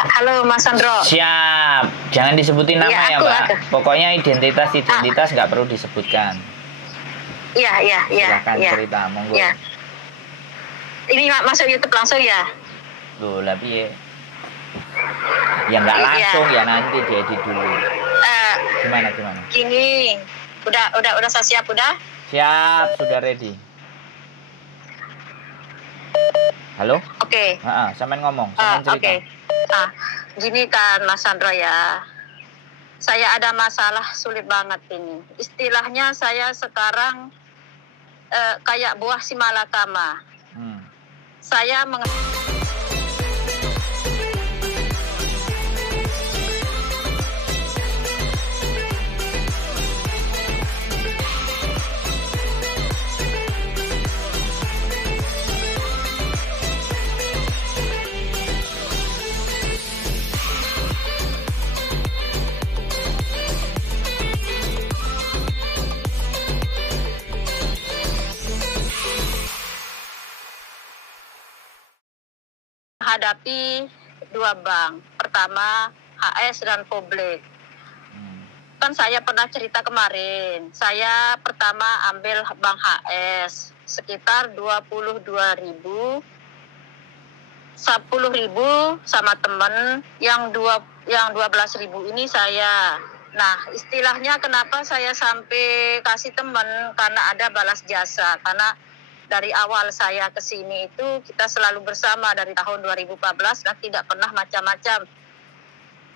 Halo Mas Sandro. Siap, jangan disebutin nama Iya, ya aku. Mbak. Pokoknya identitas nggak perlu disebutkan. Iya. Silakan Iya. cerita, monggo. Iya. Ini masuk YouTube langsung ya? Loh, tapi ya nggak Iya. langsung ya, nanti diedit dulu. Gimana? Gini, udah saya siap udah? Siap, sudah ready. Halo? Oke. Sampean ngomong, sampean cerita. Oke. Gini kan Mas Sandro ya. Saya ada masalah sulit banget ini. Istilahnya saya sekarang kayak buah si malakama. Saya menghadapi dua bank. Pertama HS dan Publik. Kan saya pernah cerita kemarin, saya pertama ambil bank HS sekitar 22.000, 10.000 sama temen, yang 12.000 ini saya. Nah, istilahnya kenapa saya sampai kasih temen, karena ada balas jasa, karena dari awal saya ke sini itu kita selalu bersama dari tahun 2014 dan tidak pernah macam-macam.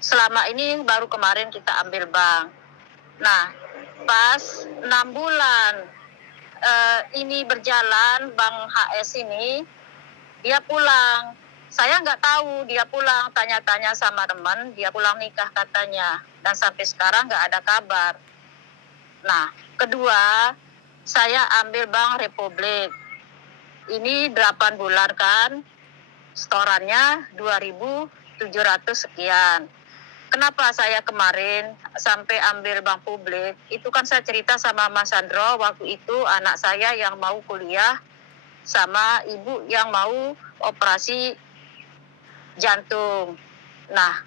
Selama ini baru kemarin kita ambil bank. Nah, pas 6 bulan ini berjalan, bank HS ini, dia pulang. Saya nggak tahu dia pulang, tanya-tanya sama teman, dia pulang nikah katanya. Dan sampai sekarang nggak ada kabar. Nah, kedua, saya ambil bank Republik. Ini 8 bulan kan, setorannya 2.700 sekian. Kenapa saya kemarin sampai ambil bank Publik? Itu kan saya cerita sama Mas Sandro, waktu itu anak saya yang mau kuliah sama ibu yang mau operasi jantung. Nah,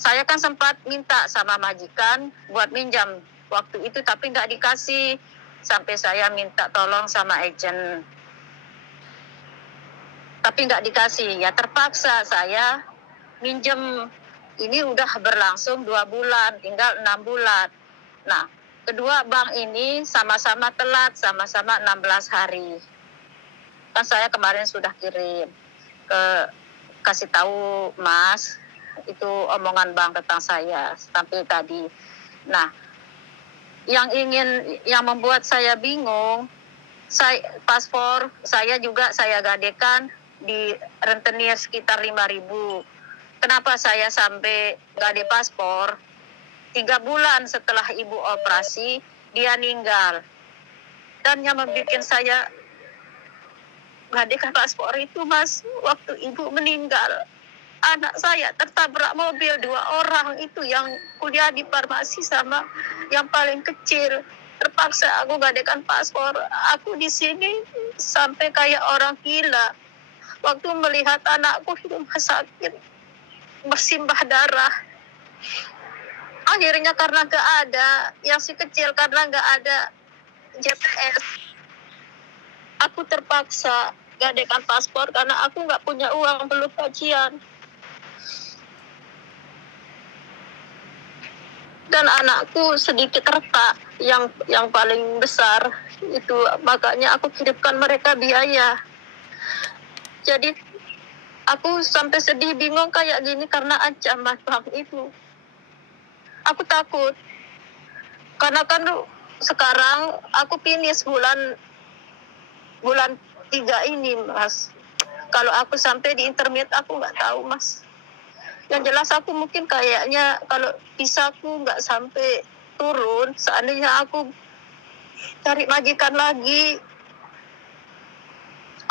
saya kan sempat minta sama majikan buat minjam waktu itu, tapi nggak dikasih. Sampai saya minta tolong sama agent, tapi nggak dikasih. Ya terpaksa saya minjem. Ini udah berlangsung 2 bulan, tinggal 6 bulan. Nah, kedua bank ini sama-sama telat, sama-sama 16 hari. Kan saya kemarin sudah kirim kasih tahu Mas, itu omongan bank tentang saya sampai tadi. Nah, yang membuat saya bingung, paspor saya juga saya gadekan di rentenir sekitar 5.000. Kenapa saya sampai gade paspor? 3 bulan setelah ibu operasi, dia meninggal. Dan yang membuat saya gadekan paspor itu, Mas, waktu ibu meninggal, anak saya tertabrak mobil, 2 orang itu yang kuliah di farmasi sama yang paling kecil. Terpaksa aku gadekan paspor. Aku di sini sampai kayak orang gila. Waktu melihat anakku di rumah sakit bersimbah darah. Akhirnya karena gak ada, yang si kecil karena gak ada GPS, aku terpaksa gadekan paspor karena aku gak punya uang, belum gajian. Dan anakku sedikit retak, yang paling besar itu, makanya aku kirimkan mereka biaya. Jadi aku sampai sedih, bingung kayak gini karena ancaman bank itu. Aku takut. Karena kan sekarang aku finish bulan 3 ini, Mas. Kalau aku sampai di intermediate aku nggak tahu, Mas. Yang jelas aku mungkin kayaknya kalau bisa aku nggak sampai turun. Seandainya aku cari majikan lagi,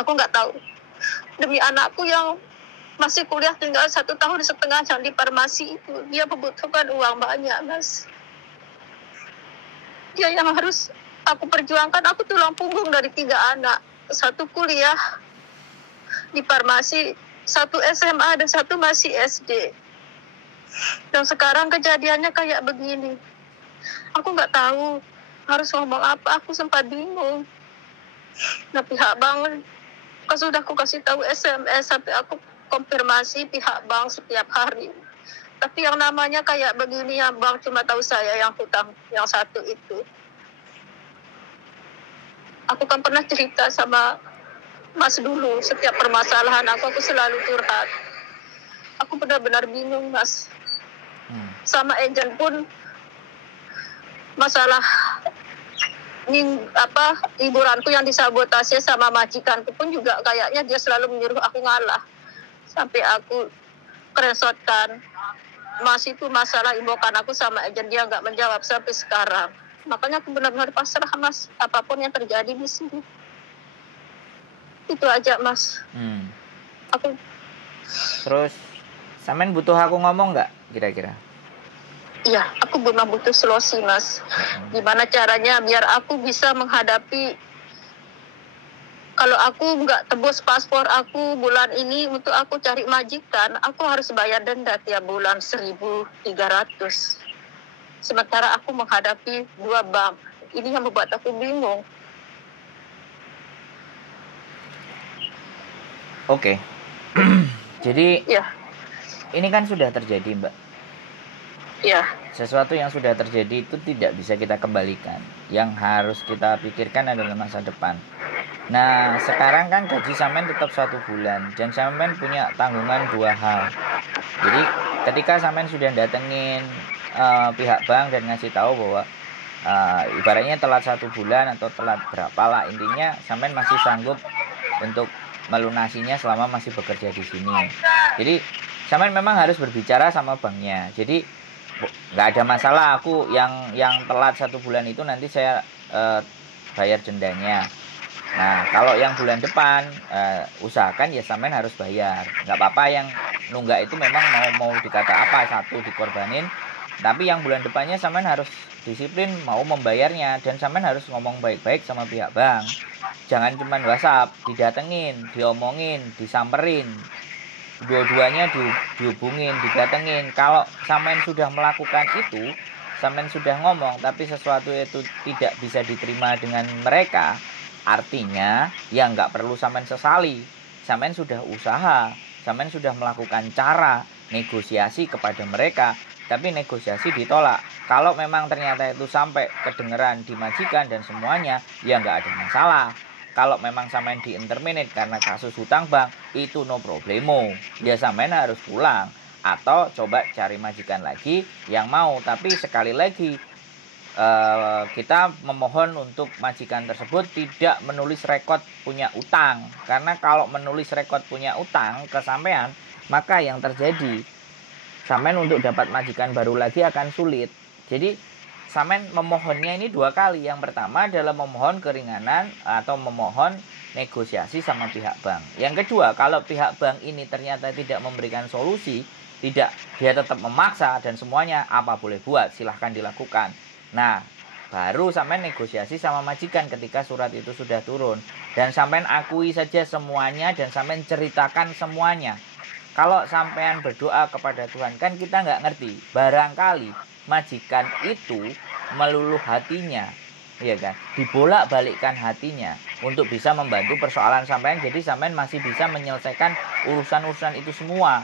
aku nggak tahu. Demi anakku yang masih kuliah tinggal 1,5 tahun yang di farmasi itu, dia membutuhkan uang banyak, Mas. Dia yang harus aku perjuangkan. Aku tulang punggung dari 3 anak. 1 kuliah di farmasi, Satu SMA dan satu masih SD. Dan sekarang kejadiannya kayak begini. Aku nggak tahu harus ngomong apa. Aku sempat bingung. Nah, pihak bank sudah aku kasih tahu SMS sampai aku konfirmasi pihak bank setiap hari. Tapi yang namanya kayak begini, yang bank cuma tahu saya yang hutang yang satu itu. Aku kan pernah cerita sama Mas dulu, setiap permasalahan aku selalu curhat. Aku benar-benar bingung, Mas. Sama agent pun masalah liburanku yang disabotase sama majikanku pun juga kayaknya dia selalu menyuruh aku ngalah. Sampai aku keresotkan. Mas itu masalah imbokan aku sama agent, dia nggak menjawab sampai sekarang. Makanya aku benar-benar pasrah, Mas. Apapun yang terjadi di sini. Itu aja, Mas. Aku. Terus, sampean butuh aku ngomong nggak kira-kira? Iya, aku memang butuh solusi, Mas. Gimana caranya biar aku bisa menghadapi, kalau aku nggak tebus paspor aku bulan ini untuk aku cari majikan, aku harus bayar denda tiap bulan 1.300. Sementara aku menghadapi 2 bank. Ini yang membuat aku bingung. Oke. Jadi, Ya. Ini kan sudah terjadi, Mbak. Ya. Sesuatu yang sudah terjadi itu tidak bisa kita kembalikan. Yang harus kita pikirkan adalah masa depan. Nah, sekarang kan gaji sampean tetap 1 bulan. Dan sampean punya tanggungan 2 hal. Jadi, ketika sampean sudah datengin pihak bank dan ngasih tahu bahwa ibaratnya telat 1 bulan atau telat berapa lah, intinya sampean masih sanggup untuk melunasinya selama masih bekerja di sini. Jadi sampean memang harus berbicara sama banknya. Jadi nggak ada masalah, aku yang telat 1 bulan itu nanti saya bayar dendanya. Nah, kalau yang bulan depan usahakan ya sampean harus bayar. Nggak apa-apa yang nunggak itu memang mau dikata apa, satu dikorbanin. Tapi yang bulan depannya sampean harus disiplin mau membayarnya. Dan sampean harus ngomong baik-baik sama pihak bank. Jangan cuma WhatsApp, didatengin, diomongin, disamperin. Dua-duanya dihubungin, didatengin. Kalau sampean sudah melakukan itu, sampean sudah ngomong, tapi sesuatu itu tidak bisa diterima dengan mereka, artinya ya nggak perlu sampean sesali. Sampean sudah usaha, sampean sudah melakukan cara negosiasi kepada mereka, tapi negosiasi ditolak. Kalau memang ternyata itu sampai kedengeran di majikan dan semuanya, ya nggak ada masalah. Kalau memang sampean di-interminate karena kasus hutang bank, itu no problemo. Ya sampean harus pulang. Atau coba cari majikan lagi yang mau. Tapi sekali lagi, kita memohon untuk majikan tersebut tidak menulis rekod punya utang. Karena kalau menulis rekod punya utang ke sampean, maka yang terjadi, sampean untuk dapat majikan baru lagi akan sulit. Jadi sampean memohonnya ini 2 kali. Yang pertama adalah memohon keringanan atau memohon negosiasi sama pihak bank. Yang kedua, kalau pihak bank ini ternyata tidak memberikan solusi, dia tetap memaksa dan semuanya, apa boleh buat, silahkan dilakukan. Nah, baru sampean negosiasi sama majikan ketika surat itu sudah turun. Dan sampean akui saja semuanya dan sampean ceritakan semuanya. Kalau sampean berdoa kepada Tuhan, kan kita nggak ngerti. Barangkali majikan itu meluluh hatinya, ya kan, dibolak-balikkan hatinya untuk bisa membantu persoalan sampean. Jadi sampean masih bisa menyelesaikan urusan-urusan itu semua.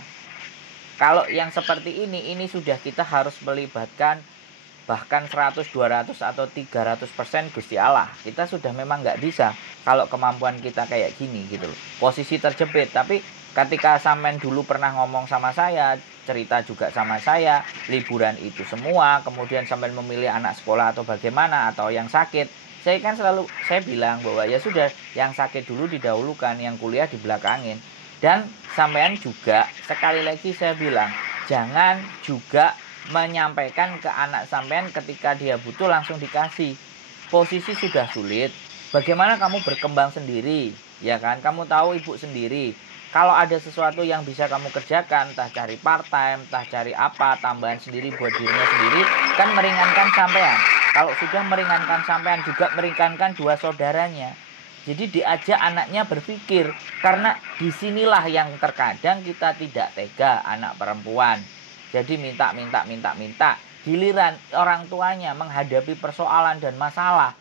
Kalau yang seperti ini sudah kita harus melibatkan bahkan 100, 200 atau 300% Gusti Allah. Kita sudah memang nggak bisa kalau kemampuan kita kayak gini gitu loh. Posisi terjepit. Tapi ketika sampean dulu pernah ngomong sama saya, cerita juga sama saya, liburan itu semua, kemudian sampean memilih anak sekolah atau bagaimana, atau yang sakit, saya kan selalu saya bilang bahwa ya sudah, yang sakit dulu didahulukan, yang kuliah dibelakangin. Dan sampean juga sekali lagi saya bilang, jangan juga menyampaikan ke anak sampean ketika dia butuh langsung dikasih. Posisi sudah sulit, bagaimana kamu berkembang sendiri, ya kan? Kamu tahu ibu sendiri, kalau ada sesuatu yang bisa kamu kerjakan, entah cari part time, entah cari apa, tambahan sendiri buat dirinya sendiri, kan meringankan sampean. Kalau sudah meringankan sampean, juga meringankan 2 saudaranya. Jadi diajak anaknya berpikir, karena disinilah yang terkadang kita tidak tega anak perempuan. Jadi minta. Giliran orang tuanya menghadapi persoalan dan masalah,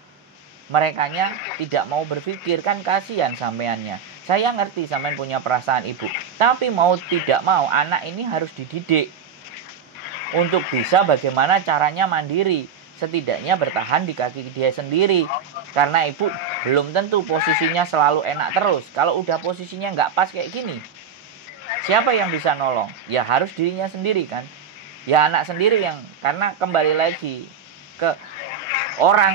merekanya tidak mau berpikir, kan kasihan sampeannya. Saya ngerti sampean punya perasaan ibu, tapi mau tidak mau anak ini harus dididik untuk bisa bagaimana caranya mandiri, setidaknya bertahan di kaki dia sendiri. Karena ibu belum tentu posisinya selalu enak terus. Kalau udah posisinya nggak pas kayak gini, siapa yang bisa nolong? Ya harus dirinya sendiri kan. Ya anak sendiri yang, karena kembali lagi ke orang,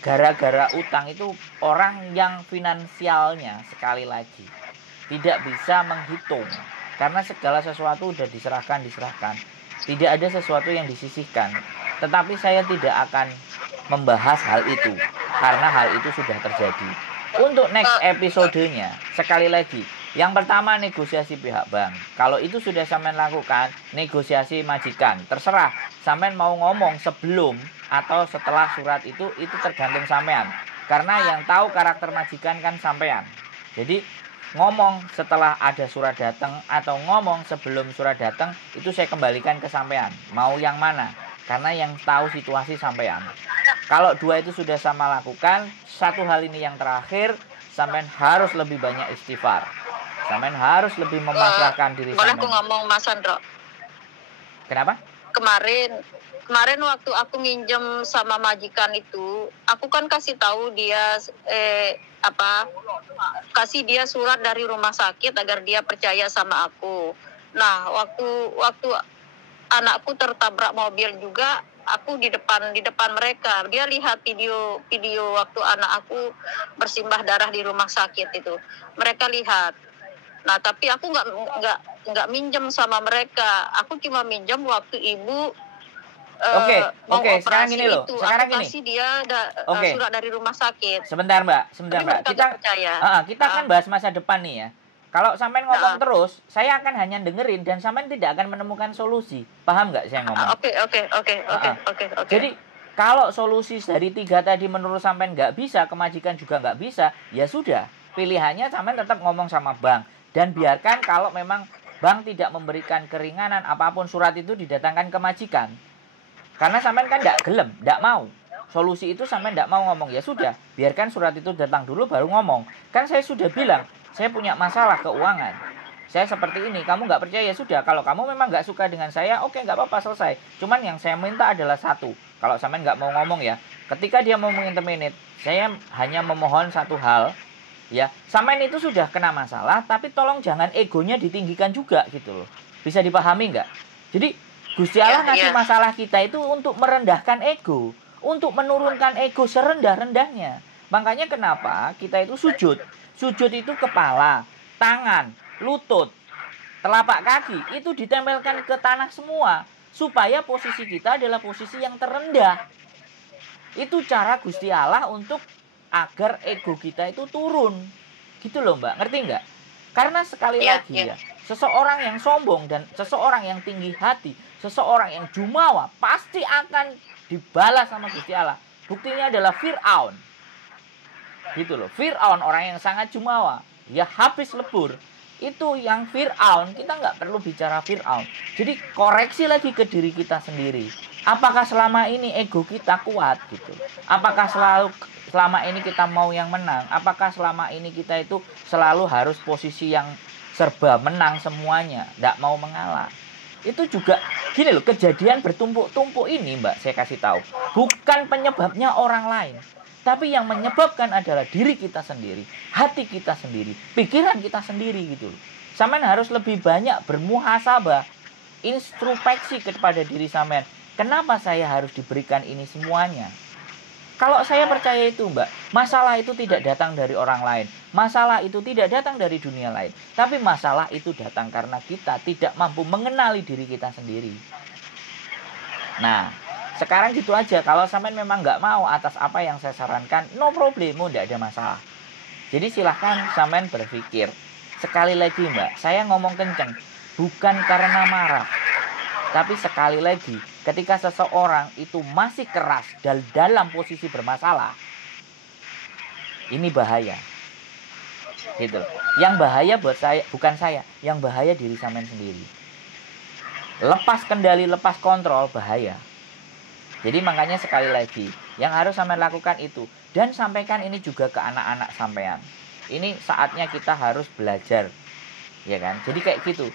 gara-gara utang itu orang yang finansialnya sekali lagi tidak bisa menghitung. Karena segala sesuatu udah diserahkan. Tidak ada sesuatu yang disisihkan. Tetapi saya tidak akan membahas hal itu, karena hal itu sudah terjadi. Untuk next episodenya, sekali lagi, yang pertama negosiasi pihak bank. Kalau itu sudah sampean lakukan, negosiasi majikan. Terserah, sampean mau ngomong sebelum atau setelah surat itu tergantung sampean. Karena yang tahu karakter majikan kan sampean. Jadi ngomong setelah ada surat datang atau ngomong sebelum surat datang, itu saya kembalikan ke sampean. Mau yang mana? Karena yang tahu situasi sampean. Kalau dua itu sudah sama lakukan, satu hal ini yang terakhir, sampean harus lebih banyak istighfar. Sampean harus lebih memasrahkan diri sampean. Boleh aku ngomong Mas Andro? Kenapa? Kemarin waktu aku minjem sama majikan itu, aku kan kasih tahu dia kasih dia surat dari rumah sakit agar dia percaya sama aku. Nah, waktu anakku tertabrak mobil juga, aku di depan mereka. Dia lihat video waktu anak aku bersimbah darah di rumah sakit itu. Mereka lihat. Nah, tapi aku nggak minjem sama mereka. Aku cuma minjem waktu ibu Oke, sekarang gini loh. Sekarang aku gini. kasih dia surat dari rumah sakit. Sebentar, Mbak. Kita kan bahas masa depan nih ya. Kalau sampean ngomong terus, saya akan hanya dengerin dan sampean tidak akan menemukan solusi. Paham nggak saya ngomong? Oke. Jadi kalau solusi dari 3 tadi menurut sampean nggak bisa, kemajikan juga nggak bisa, ya sudah. Pilihannya sampean tetap ngomong sama bank. Dan biarkan kalau memang bank tidak memberikan keringanan apapun, surat itu didatangkan ke majikan. Karena sampean kan nggak gelem, nggak mau. Solusi itu sampean nggak mau ngomong, ya sudah. Biarkan surat itu datang dulu baru ngomong. Kan saya sudah bilang, saya punya masalah keuangan. Saya seperti ini, kamu nggak percaya, ya sudah. Kalau kamu memang nggak suka dengan saya, oke, nggak apa-apa, selesai. Cuman yang saya minta adalah satu. Kalau sampean nggak mau ngomong ya, ketika dia mau menginterminate, saya hanya memohon satu hal. Ya, sampean itu sudah kena masalah, tapi tolong jangan egonya ditinggikan juga gitu loh. Bisa dipahami nggak? Jadi Gusti Allah ngasih masalah kita itu untuk merendahkan ego, untuk menurunkan ego serendah-rendahnya. Makanya kenapa kita itu sujud. Sujud itu kepala, tangan, lutut, telapak kaki itu ditempelkan ke tanah semua, supaya posisi kita adalah posisi yang terendah. Itu cara Gusti Allah untuk agar ego kita itu turun. Gitu loh, Mbak. Ngerti nggak? Karena sekali lagi ya, seseorang yang sombong dan seseorang yang tinggi hati, seseorang yang jumawa pasti akan dibalas sama Gusti Allah. Buktinya adalah Fir'aun. Gitu loh. Fir'aun orang yang sangat jumawa, ya habis lebur. Itu yang Fir'aun, kita nggak perlu bicara Fir'aun. Jadi koreksi lagi ke diri kita sendiri. Apakah selama ini ego kita kuat gitu? Apakah selama ini kita mau yang menang? Apakah selama ini kita itu selalu harus posisi yang serba menang semuanya, nggak mau mengalah? Itu juga gini loh, kejadian bertumpuk-tumpuk ini, Mbak, saya kasih tahu, bukan penyebabnya orang lain, tapi yang menyebabkan adalah diri kita sendiri, hati kita sendiri, pikiran kita sendiri gitu loh. Sampean harus lebih banyak bermuhasabah, introspeksi kepada diri sampean. Kenapa saya harus diberikan ini semuanya? Kalau saya percaya itu, Mbak, masalah itu tidak datang dari orang lain. Masalah itu tidak datang dari dunia lain. Tapi masalah itu datang karena kita tidak mampu mengenali diri kita sendiri. Nah, sekarang gitu aja. Kalau sampean memang nggak mau atas apa yang saya sarankan, no problemo, tidak ada masalah. Jadi silahkan sampean berpikir. Sekali lagi, Mbak, saya ngomong kenceng. Bukan karena marah. Tapi sekali lagi, ketika seseorang itu masih keras dalam posisi bermasalah, Ini bahaya. Gitu. Yang bahaya buat saya, bukan saya, yang bahaya diri sampean sendiri. Lepas kendali, lepas kontrol, bahaya. Jadi makanya sekali lagi, yang harus sampean lakukan itu. Dan sampaikan ini juga ke anak-anak sampean. Ini saatnya kita harus belajar. Ya kan? Jadi kayak gitu.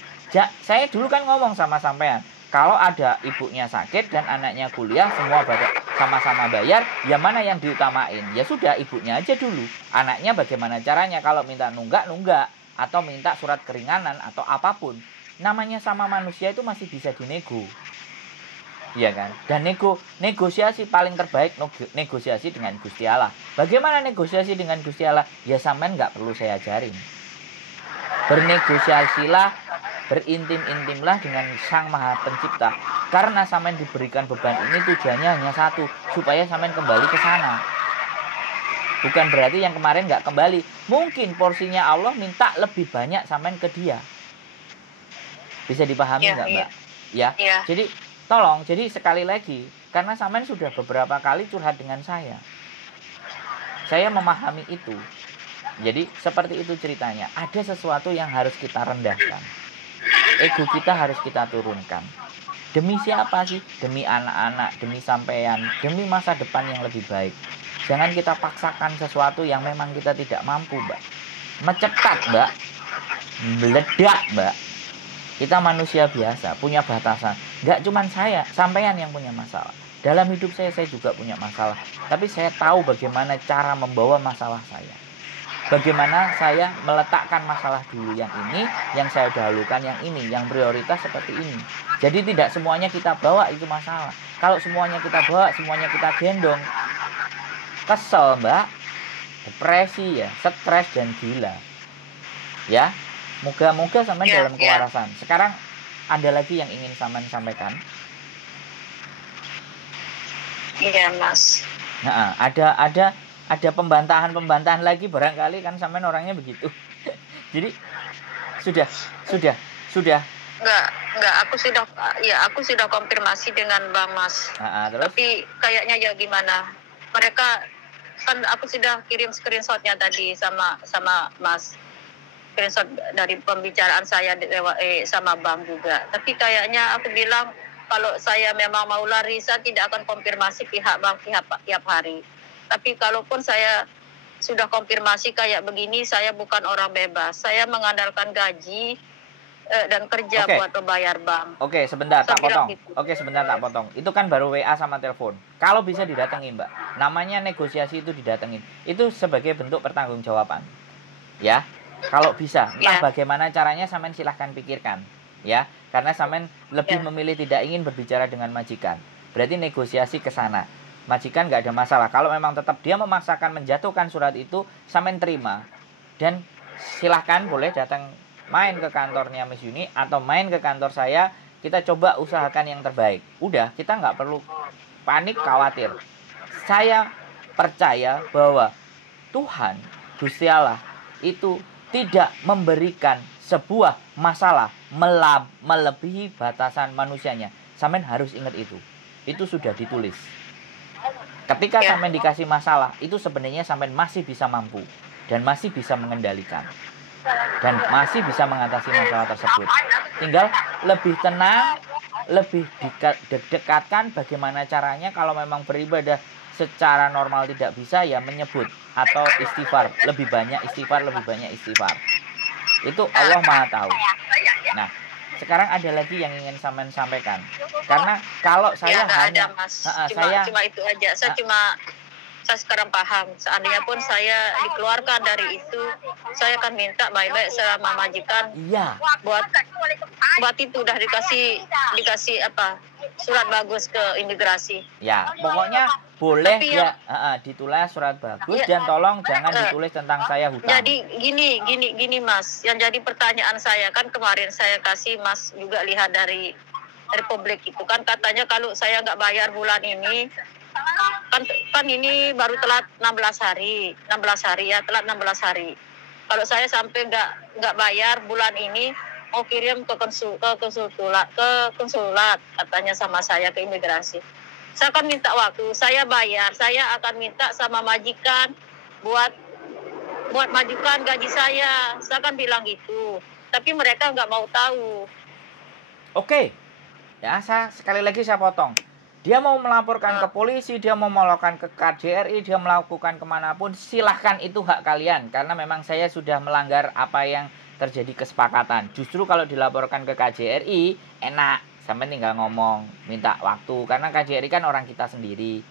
Saya dulu kan ngomong sama sampean, kalau ada ibunya sakit dan anaknya kuliah, semua sama-sama bayar, ya mana yang diutamain? Ya sudah, ibunya aja dulu. Anaknya bagaimana caranya? Kalau minta nunggak, atau minta surat keringanan, atau apapun. Namanya sama manusia itu masih bisa dinego. Iya kan? Dan negosiasi paling terbaik, negosiasi dengan Gusti Allah. Bagaimana negosiasi dengan Gusti Allah? Ya sampean nggak perlu saya ajarin. Bernegosiasilah, berintim-intimlah dengan Sang Maha Pencipta. Karena sampean diberikan beban ini tujuannya hanya satu, supaya sampean kembali ke sana. Bukan berarti yang kemarin nggak kembali. Mungkin porsinya Allah minta lebih banyak sampean ke dia. Bisa dipahami nggak, Mbak? Ya. Jadi tolong, jadi sekali lagi, karena sampean sudah beberapa kali curhat dengan saya. Saya memahami itu. Jadi seperti itu ceritanya. Ada sesuatu yang harus kita rendahkan. Ego kita harus kita turunkan. Demi siapa sih? Demi anak-anak, demi sampean, demi masa depan yang lebih baik. Jangan kita paksakan sesuatu yang memang kita tidak mampu, Mbak. Mecepat, Mbak. Meledak, Mbak. Kita manusia biasa, punya batasan. Nggak cuma saya, sampean yang punya masalah. Dalam hidup saya juga punya masalah. Tapi saya tahu bagaimana cara membawa masalah saya. Bagaimana saya meletakkan masalah dulu yang ini, yang saya dahulukan yang ini, yang prioritas seperti ini. Jadi tidak semuanya kita bawa itu masalah. Kalau semuanya kita bawa, semuanya kita gendong, kesel, Mbak, depresi ya, stres dan gila. Ya, moga-moga sampean dalam kewarasan. Sekarang ada lagi yang ingin sampean sampaikan? Iya, Mas. Nah, ada pembantahan lagi barangkali kan sampean orangnya begitu. Jadi sudah. Enggak, aku sudah konfirmasi dengan Bang Mas. Terus? Tapi kayaknya ya gimana? Mereka kan aku sudah kirim screenshotnya tadi sama Mas. Screenshot dari pembicaraan saya sama Bang juga. Tapi kayaknya aku bilang kalau saya memang mau lari, saya tidak akan konfirmasi pihak Bang tiap hari. Tapi kalaupun saya sudah konfirmasi kayak begini, saya bukan orang bebas. Saya mengandalkan gaji dan kerja buat membayar Bang. Oke, sebentar tak potong. Sebentar tak potong. Itu kan baru WA sama telepon. Kalau bisa didatengin, Mbak. Namanya negosiasi itu didatengin. Itu sebagai bentuk pertanggungjawaban. Ya. Kalau bisa, entah bagaimana caranya sampean silahkan pikirkan. Ya, karena sampean lebih memilih tidak ingin berbicara dengan majikan. Berarti negosiasi ke sana. Majikan nggak ada masalah. Kalau memang tetap dia memaksakan menjatuhkan surat itu, sampean terima. Dan silahkan boleh datang main ke kantornya Miss Yuni atau main ke kantor saya. Kita coba usahakan yang terbaik. Udah, kita nggak perlu panik, khawatir. Saya percaya bahwa Tuhan, Gusti Allah, itu tidak memberikan sebuah masalah melebihi batasan manusianya. Sampean harus ingat itu. Itu sudah ditulis. Ketika sampean dikasih masalah, itu sebenarnya sampean masih bisa mampu dan masih bisa mengendalikan dan masih bisa mengatasi masalah tersebut. Tinggal lebih tenang, lebih dekatkan bagaimana caranya. Kalau memang beribadah secara normal tidak bisa, ya menyebut atau istighfar, lebih banyak istighfar. Itu Allah Maha tahu. Nah, sekarang ada lagi yang ingin sampean sampaikan. Karena kalau saya hanya cuma itu aja. Saya sekarang paham. Seandainya pun saya dikeluarkan dari itu, saya akan minta baik-baik sama majikan. Iya. Buat itu udah dikasih surat bagus ke imigrasi. Ya, pokoknya boleh ditulis surat bagus dan tolong jangan ditulis tentang saya hutang. Jadi gini Mas, yang jadi pertanyaan saya kan kemarin saya kasih Mas juga lihat dari Republik itu kan katanya kalau saya nggak bayar bulan ini kan ini baru telat 16 hari ya, telat 16 hari. Kalau saya sampai nggak bayar bulan ini mau kirim ke konsulat katanya sama saya ke imigrasi. Saya akan minta waktu, saya bayar, saya akan minta sama majikan buat buat majukan gaji saya. Saya kan bilang gitu. Tapi mereka nggak mau tahu. Oke. Ya, sekali lagi saya potong. Dia mau melaporkan ke polisi, dia mau melakukan ke KJRI, dia melakukan kemanapun, silahkan, itu hak kalian. Karena memang saya sudah melanggar apa yang terjadi kesepakatan. Justru kalau dilaporkan ke KJRI, enak. Sampai tinggal ngomong, minta waktu. Karena KJRI kan orang kita sendiri.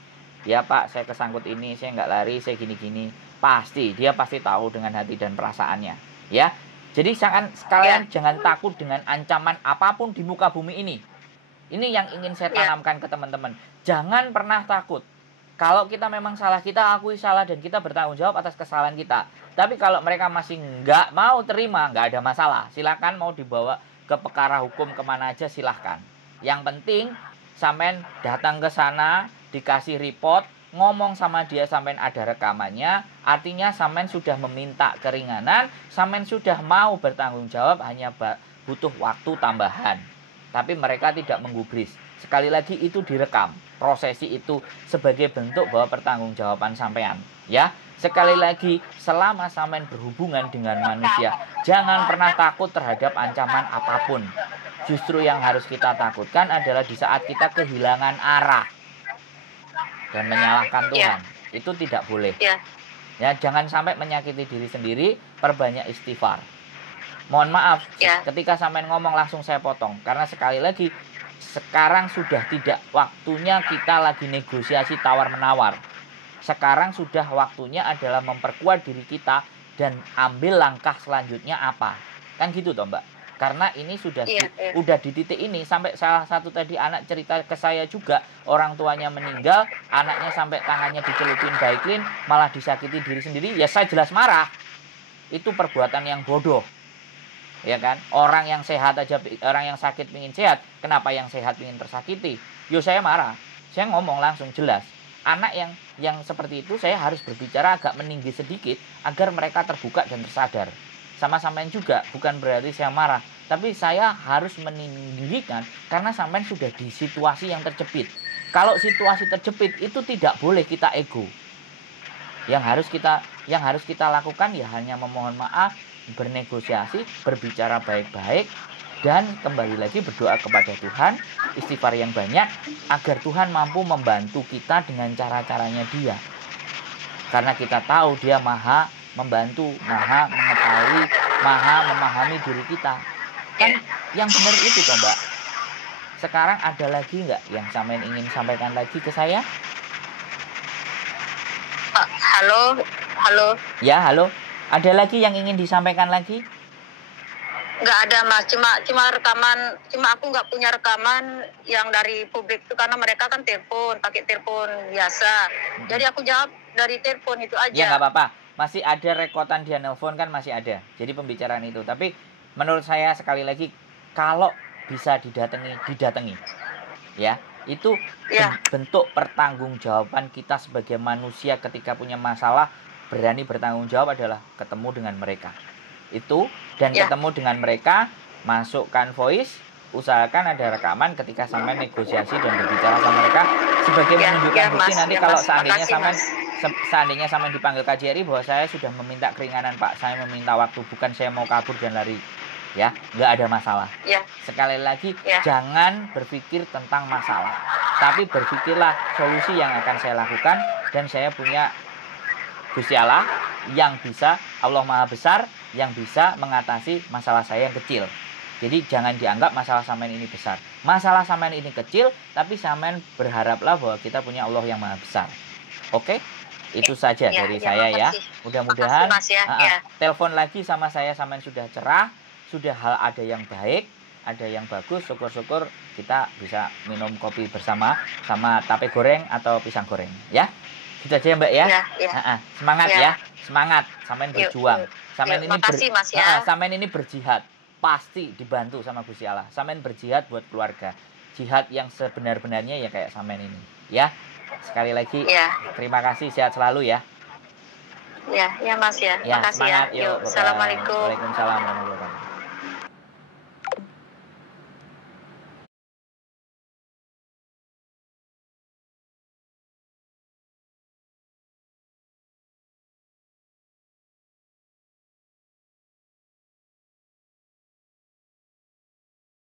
Ya Pak, saya kesangkut ini, saya nggak lari, saya gini-gini. Dia pasti tahu dengan hati dan perasaannya. Ya, jadi sekalian jangan takut dengan ancaman apapun di muka bumi ini. Ini yang ingin saya tanamkan ke teman-teman. Jangan pernah takut. Kalau kita memang salah, kita akui salah dan kita bertanggung jawab atas kesalahan kita. Tapi kalau mereka masih nggak mau terima, nggak ada masalah. Silakan mau dibawa ke perkara hukum kemana aja silahkan. Yang penting sampean datang ke sana, dikasih report, ngomong sama dia, sampean ada rekamannya, artinya sampean sudah meminta keringanan, sampean sudah mau bertanggung jawab, hanya butuh waktu tambahan. Tapi mereka tidak menggubris. Sekali lagi itu direkam. Prosesi itu sebagai bentuk bahwa pertanggungjawaban sampean. Ya, sekali lagi, selama sampean berhubungan dengan manusia, jangan pernah takut terhadap ancaman apapun. Justru yang harus kita takutkan adalah di saat kita kehilangan arah dan menyalahkan Tuhan. Itu tidak boleh. Ya, jangan sampai menyakiti diri sendiri, perbanyak istighfar. Mohon maaf, ketika sampean ngomong langsung saya potong. Karena sekali lagi, sekarang sudah tidak waktunya kita lagi negosiasi tawar-menawar. Sekarang sudah waktunya adalah memperkuat diri kita dan ambil langkah selanjutnya apa. Kan gitu toh Mbak? Karena ini sudah di titik ini. Sampai salah satu tadi anak cerita ke saya juga, orang tuanya meninggal, anaknya sampai tangannya dicelupin Baiklin, malah disakiti diri sendiri. Ya saya jelas marah. Itu perbuatan yang bodoh. Ya kan? Orang yang sehat aja, orang yang sakit ingin sehat, kenapa yang sehat ingin tersakiti? Yo saya marah. Saya ngomong langsung jelas. Anak yang seperti itu saya harus berbicara agak meninggi sedikit agar mereka terbuka dan tersadar. Sama-samain juga, bukan berarti saya marah, tapi saya harus meninggikan karena sampean sudah di situasi yang terjepit. Kalau situasi terjepit itu tidak boleh kita ego. Yang harus kita lakukan ya hanya memohon maaf, bernegosiasi, berbicara baik-baik, dan kembali lagi berdoa kepada Tuhan, istighfar yang banyak agar Tuhan mampu membantu kita dengan cara-caranya Dia. Karena kita tahu Dia Maha membantu, Maha mengetahui, Maha memahami diri kita. Kan yang benar itu toh Mbak. Sekarang ada lagi nggak yang sampean ingin sampaikan lagi ke saya? Halo. Ya, halo. Ada lagi yang ingin disampaikan lagi? Nggak ada Mas, cuma rekaman, cuma aku nggak punya rekaman yang dari publik itu karena mereka kan pakai telepon biasa. Jadi aku jawab dari telepon itu aja. Ya nggak apa-apa, masih ada rekotan dia nelpon kan masih ada. Jadi pembicaraan itu. Tapi menurut saya sekali lagi, kalau bisa didatangi. Ya, itu bentuk pertanggungjawaban kita sebagai manusia ketika punya masalah, berani bertanggung jawab adalah ketemu dengan mereka. Itu dan ketemu dengan mereka, masukkan voice, usahakan ada rekaman ketika sampai negosiasi dan berbicara sama mereka sebagai menunjukkan bukti nanti kalau seandainya sampai dipanggil KJRI bahwa saya sudah meminta keringanan Pak, saya meminta waktu, bukan saya mau kabur dan lari. Ya, nggak ada masalah. Sekali lagi, jangan berpikir tentang masalah, tapi berpikirlah solusi yang akan saya lakukan, dan saya punya Gusti Allah yang bisa, Allah Maha Besar, yang bisa mengatasi masalah saya yang kecil. Jadi jangan dianggap masalah sampean ini besar. Masalah sampean ini kecil, tapi sampean berharaplah bahwa kita punya Allah yang Maha Besar. Oke? Itu saja dari saya ya. Mudah-mudahan telepon lagi sama saya, sampean sudah cerah, sudah ada yang baik, ada yang bagus, syukur-syukur kita bisa minum kopi bersama sama tape goreng atau pisang goreng ya. Gitu aja Mbak ya. Semangat ya. Semangat, sampean berjuang. Sampean ini sampean ini berjihad. Pasti dibantu sama Gusti Allah. Sampean berjihad buat keluarga. Jihad yang sebenar-benarnya ya kayak sampean ini, ya. Sekali lagi terima kasih, sehat selalu ya. Ya Mas ya. Ya, makasih semangat, ya. Yuk, assalamualaikum. Waalaikumsalam warahmatullahi wabarakatuh.